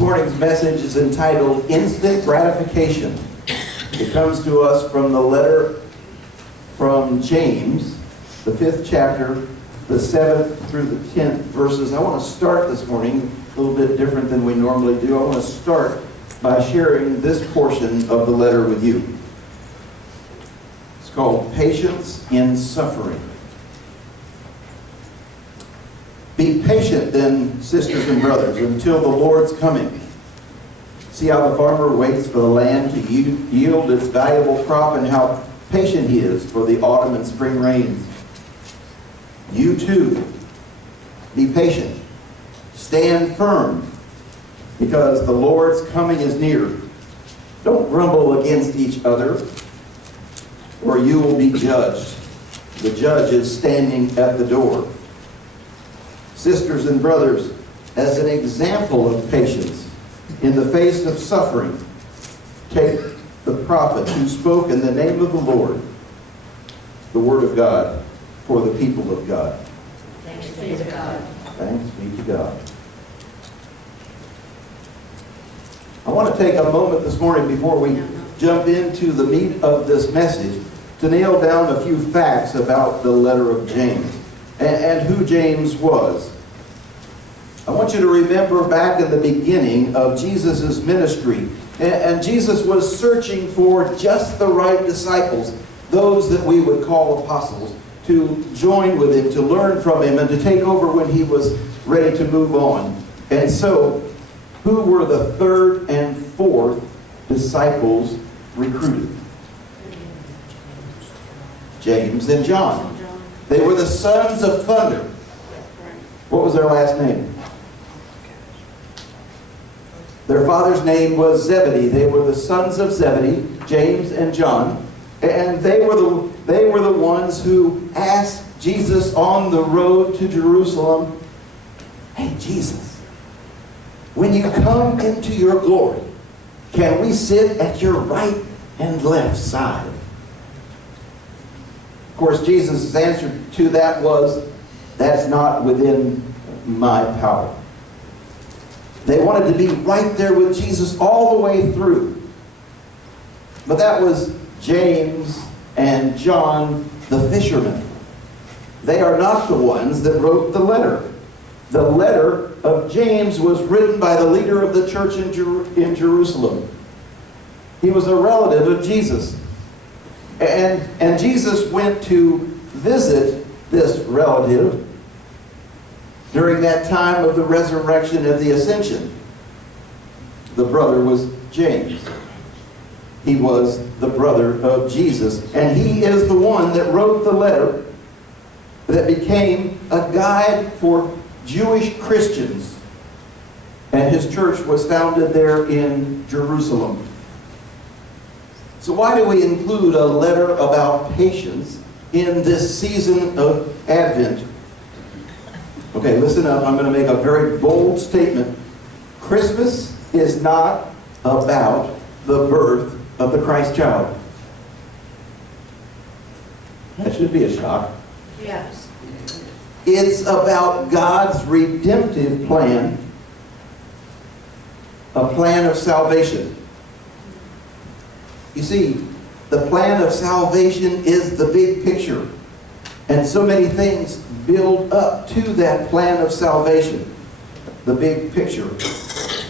morning's message is entitled Instant Gratification. It comes to us from the letter from James, the 5th chapter, the 7th through the 10th verses. I want to start this morning a little bit different than we normally do. I want to start by sharing this portion of the letter with you. It's called Patience in Suffering. Be patient then, sisters and brothers, until the Lord's coming. See how the farmer waits for the land to yield its valuable crop, and how patient he is for the autumn and spring rains. You too, be patient. Stand firm, because the Lord's coming is near. Don't grumble against each other, or you will be judged. The judge is standing at the door. Sisters and brothers, as an example of patience in the face of suffering, take the prophet who spoke in the name of the Lord, the word of God for the people of God. Thanks be to God. Thanks be to God. I want to take a moment this morning before we jump into the meat of this message to nail down a few facts about the letter of James and who James was. I want you to remember back in the beginning of Jesus' ministry, and Jesus was searching for just the right disciples, those that we would call apostles, to join with him, to learn from him, and to take over when he was ready to move on. And so, who were the third and fourth disciples recruited? James and John. They were the sons of thunder. What was their last name? Their father's name was Zebedee. They were the sons of Zebedee, James and John. And they were the ones who asked Jesus on the road to Jerusalem, "Hey, Jesus, when you come into your glory, can we sit at your right and left side?" Of course, Jesus' answer to that was, "That's not within my power." They wanted to be right there with Jesus all the way through. But that was James and John, the fishermen. They are not the ones that wrote the letter. The letter of James was written by the leader of the church in Jerusalem. He was a relative of Jesus. And Jesus went to visit this relative during that time of the resurrection and the ascension. The brother was James. He was the brother of Jesus. And he is the one that wrote the letter that became a guide for Jewish Christians. And his church was founded there in Jerusalem. So why do we include a letter about patience in this season of Advent? Okay, listen up. I'm going to make a very bold statement. Christmas is not about the birth of the Christ child. That should be a shock. Yes. It's about God's redemptive plan, a plan of salvation. You see, the plan of salvation is the big picture. And so many things build up to that plan of salvation, the big picture.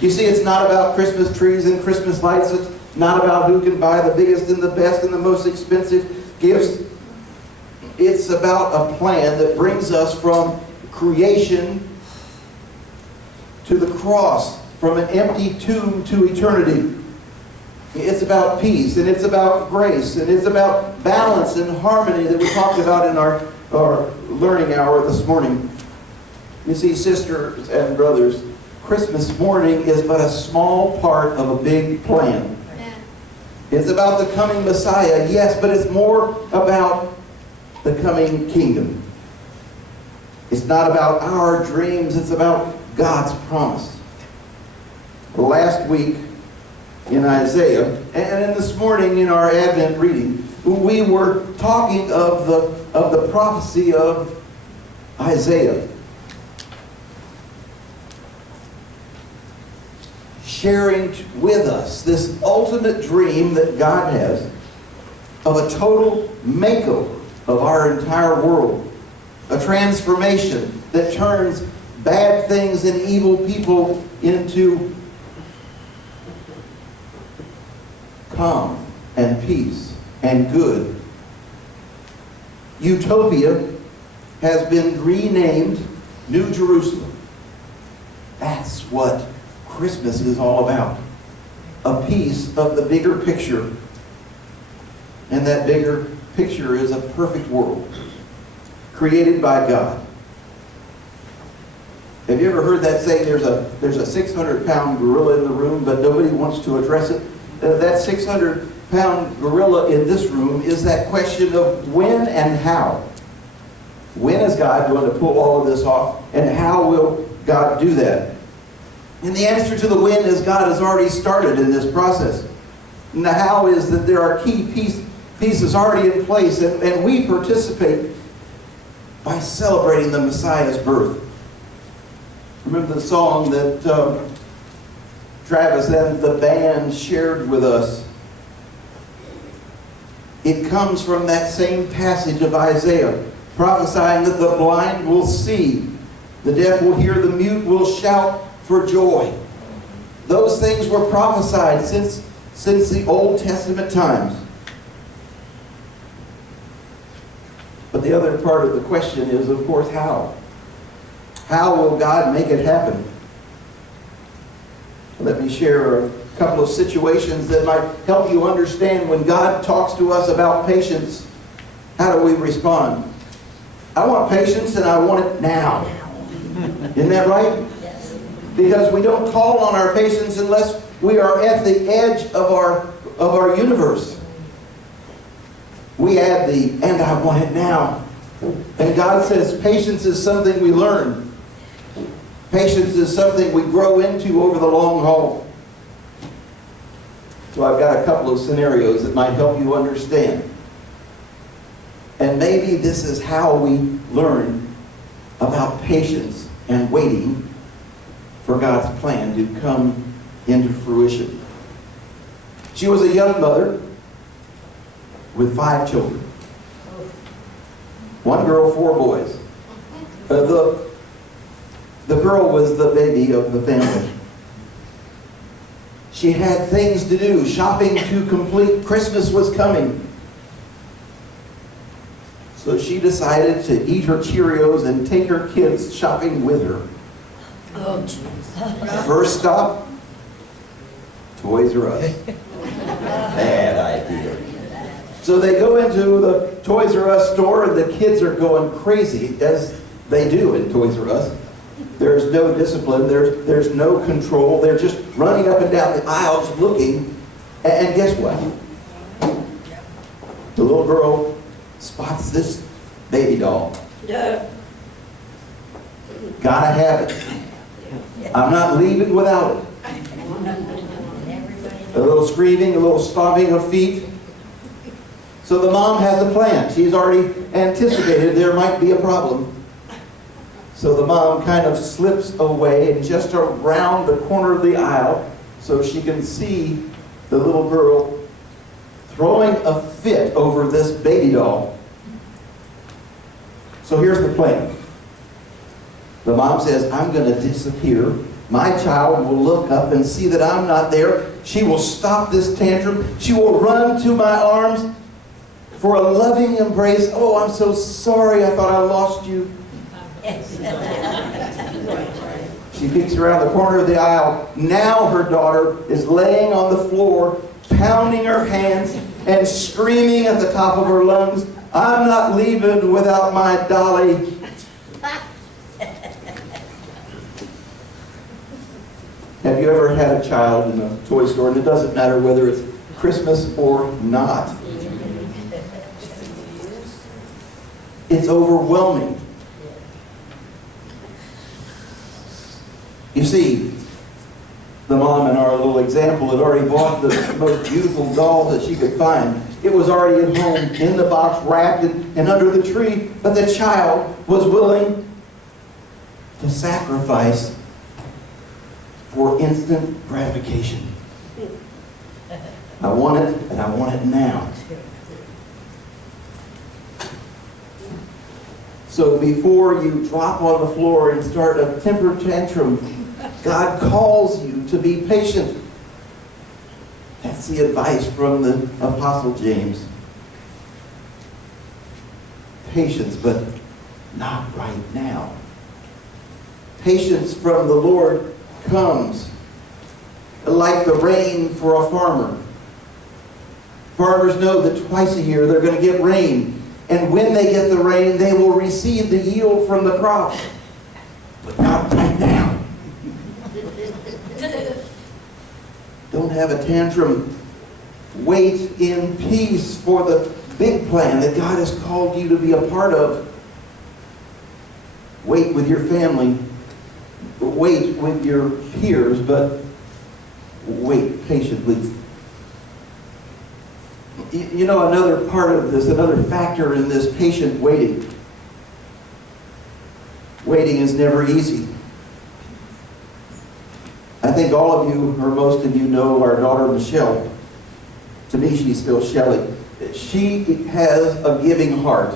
You see, it's not about Christmas trees and Christmas lights. It's not about who can buy the biggest and the best and the most expensive gifts. It's about a plan that brings us from creation to the cross, from an empty tomb to eternity. It's about peace, and it's about grace, and it's about balance and harmony that we talked about in our learning hour this morning. You see, sisters and brothers, Christmas morning is but a small part of a big plan. It's about the coming Messiah, yes, but it's more about the coming kingdom. It's not about our dreams, it's about God's promise. Last week in Isaiah, and this morning in our Advent reading, we were talking of the prophecy of Isaiah. sharing with us this ultimate dream that God has of a total makeover of our entire world. A transformation that turns bad things and evil people into calm and peace and good. Utopia has been renamed New Jerusalem. That's what Christmas is all about. A piece of the bigger picture. And that bigger picture is a perfect world created by God. Have you ever heard that saying, there's a 600-pound gorilla in the room, but nobody wants to address it? That 600-pound gorilla in this room is that question of when and how. When is God going to pull all of this off, and how will God do that? And the answer to the when is God has already started in this process. And the how is that there are key pieces already in place, and we participate by celebrating the Messiah's birth. Remember the song that Travis and the band shared with us? It comes from that same passage of Isaiah, prophesying that the blind will see, the deaf will hear, the mute will shout for joy. Those things were prophesied since the Old Testament times. But the other part of the question is, of course, how? How will God make it happen? Let me share a couple of situations that might help you understand when God talks to us about patience, how do we respond? I want patience and I want it now. Isn't that right? Yes. Because we don't call on our patience unless we are at the edge of our universe. We add the, and I want it now. And God says patience is something we learn. Patience is something we grow into over the long haul. So I've got a couple of scenarios that might help you understand. And maybe this is how we learn about patience and waiting for God's plan to come into fruition. She was a young mother with 5 children. 1 girl, 4 boys. The girl was the baby of the family. She had things to do, shopping to complete. Christmas was coming. So she decided to eat her Cheerios and take her kids shopping with her. Oh, jeez. First stop, Toys R Us. Bad idea. So they go into the Toys R Us store and the kids are going crazy, as they do in Toys R Us. There's no discipline, there's no control. They're just running up and down the aisles looking. And guess what? The little girl spots this baby doll. Yeah. Gotta have it. I'm not leaving without it. A little screaming, a little stomping of feet. So the mom has a plan. She's already anticipated there might be a problem. So the mom kind of slips away and just around the corner of the aisle so she can see the little girl throwing a fit over this baby doll. So here's the plan. The mom says, I'm going to disappear. My child will look up and see that I'm not there. She will stop this tantrum. She will run to my arms for a loving embrace. Oh, I'm so sorry. I thought I lost you. She peeks around the corner of the aisle. Now her daughter is laying on the floor, pounding her hands and screaming at the top of her lungs, I'm not leaving without my dolly. Have you ever had a child in a toy store? And it doesn't matter whether it's Christmas or not. It's overwhelming. You see, the mom in our little example had already bought the most beautiful doll that she could find. It was already at home, in the box, wrapped and under the tree. But the child was willing to sacrifice for instant gratification. I want it, and I want it now. So before you drop on the floor and start a temper tantrum, God calls you to be patient. That's the advice from the Apostle James. Patience, but not right now. Patience from the Lord comes like the rain for a farmer. Farmers know that twice a year they're going to get rain. And when they get the rain, they will receive the yield from the crop. But not right now. Don't have a tantrum. Wait in peace for the big plan that God has called you to be a part of. Wait with your family. Wait with your peers, but wait patiently. You know, another part of this, another factor in this patient waiting. Waiting is never easy. I think all of you, or most of you, know our daughter Michelle. To me, she's still Shelley. She has a giving heart.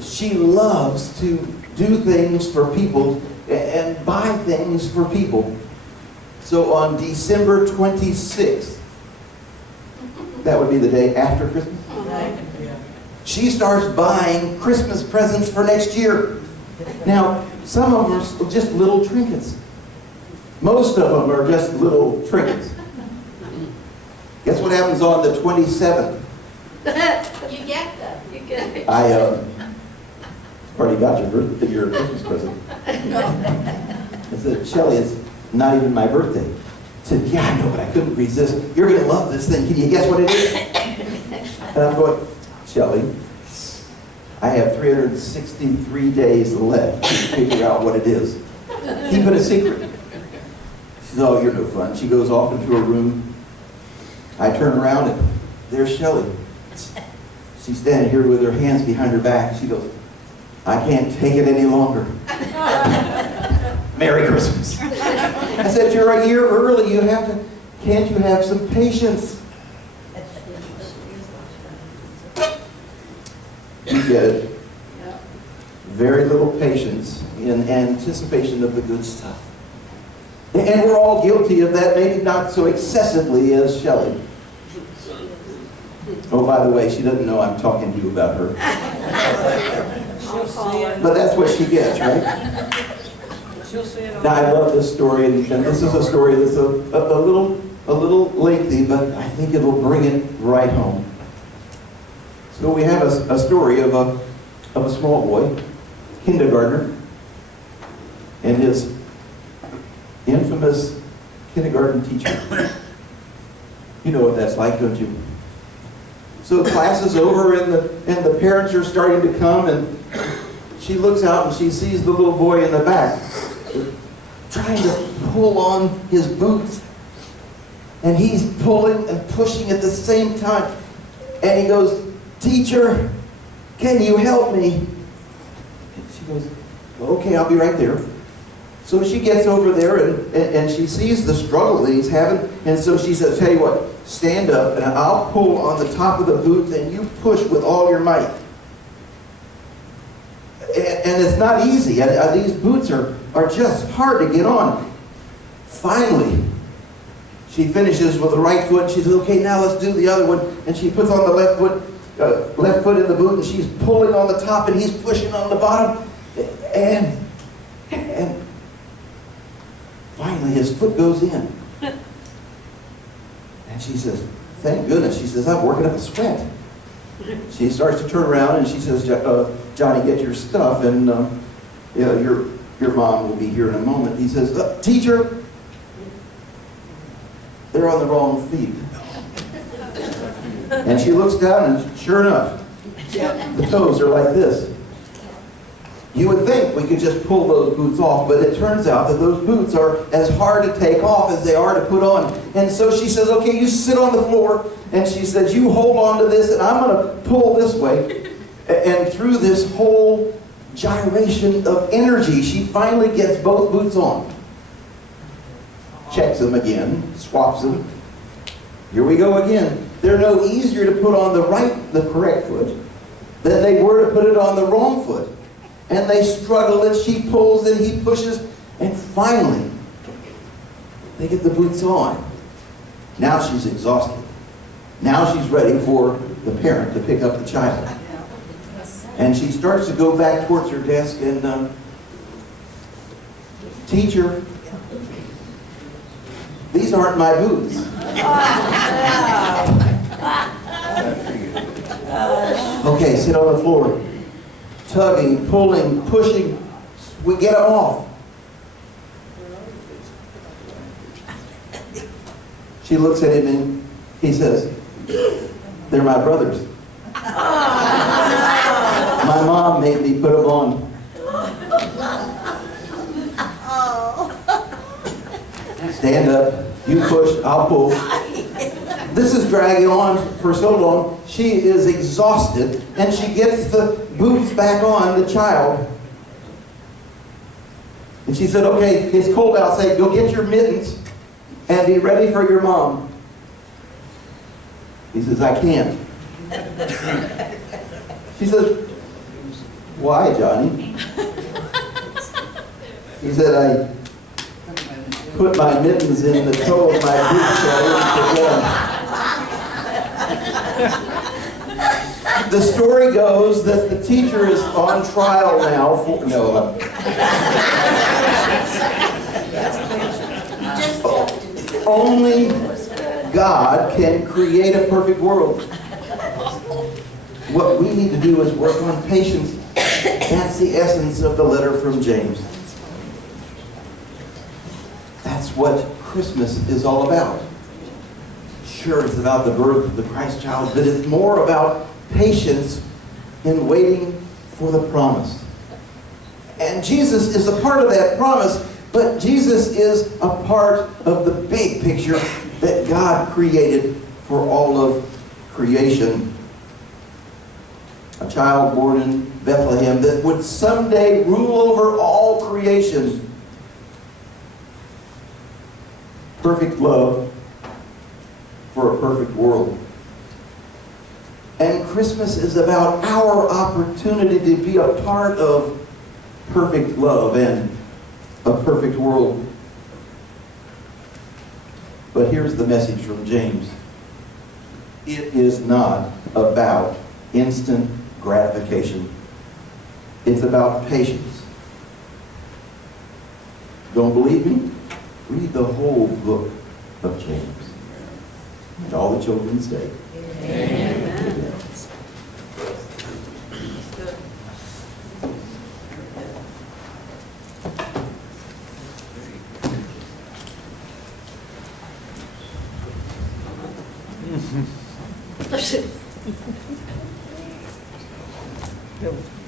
She loves to do things for people and buy things for people. So on December 26th, that would be the day after Christmas, she starts buying Christmas presents for next year. Now, some of them are just little trinkets. Most of them are just little trinkets. Guess what happens on the 27th? You get them. You get it. I already got your Christmas present. I said, Shelley, it's not even my birthday. I said, yeah, I know, but I couldn't resist. You're going to love this thing. Can you guess what it is? And I'm going, Shelley, I have 363 days left to figure out what it is. Keep it a secret. She says, oh, you're no fun. She goes off into her room. I turn around and there's Shelley. She's standing here with her hands behind her back. She goes, I can't take it any longer. Merry Christmas. I said, you're a year early. Can't you have some patience? You get it. Very little patience in anticipation of the good stuff. And we're all guilty of that, maybe not so excessively as Shelley. Oh, by the way, she doesn't know I'm talking to you about her. But that's what she gets, right? Now, I love this story, and this is a story that's a little lengthy, but I think it'll bring it right home. So we have a story of a small boy, kindergartner, and his infamous kindergarten teacher. You know what that's like, don't you? So class is over and the parents are starting to come, and she looks out and she sees the little boy in the back trying to pull on his boots. And he's pulling and pushing at the same time. And he goes, teacher, can you help me? And she goes, well, okay, I'll be right there. So she gets over there and she sees the struggle that he's having. And so she says, tell you what, stand up and I'll pull on the top of the boots and you push with all your might. And it's not easy. These boots are just hard to get on. Finally, she finishes with the right foot. And she says, okay, now let's do the other one. And she puts on the left foot in the boot, and she's pulling on the top, and he's pushing on the bottom. And finally, his foot goes in. And she says, thank goodness. She says, I'm working up a sweat. She starts to turn around, and she says, Johnny, get your stuff, and your mom will be here in a moment. He says, teacher, they're on the wrong feet. And she looks down, and sure enough, the toes are like this. You would think we could just pull those boots off, but it turns out that those boots are as hard to take off as they are to put on. And so she says, okay, you sit on the floor, and she says, you hold on to this, and I'm going to pull this way. And through this whole gyration of energy, she finally gets both boots on. checks them again, swaps them. Here we go again. They're no easier to put on the correct foot than they were to put it on the wrong foot. And they struggle, and she pulls and he pushes, and finally they get the boots on. Now she's exhausted. Now she's ready for the parent to pick up the child. And she starts to go back towards her desk and, teacher, these aren't my boots. Okay, sit on the floor. Tugging, pulling, pushing. We get them off. She looks at him and he says, they're my brothers. My mom made me put them on. Stand up. You push, I'll pull. This is dragging on for so long. She is exhausted, and she gets the boots back on the child. And she said, okay, it's cold outside. Go get your mittens and be ready for your mom. He says, I can't. She says, why, Johnny? He said, I put my mittens in the toe of my boots so I wouldn't forget them. The story goes that the teacher is on trial now for... No. Only God can create a perfect world. What we need to do is work on patience. That's the essence of the letter from James. That's what Christmas is all about. Sure, it's about the birth of the Christ child, but it's more about patience in waiting for the promise. And Jesus is a part of that promise, but Jesus is a part of the big picture that God created for all of creation. A child born in Bethlehem that would someday rule over all creation. Perfect love for a perfect world. And Christmas is about our opportunity to be a part of perfect love and a perfect world. But here's the message from James. It is not about instant gratification. It's about patience. Don't believe me? Read the whole book of James. And all the children say, Amen. Amen. Mm-hmm.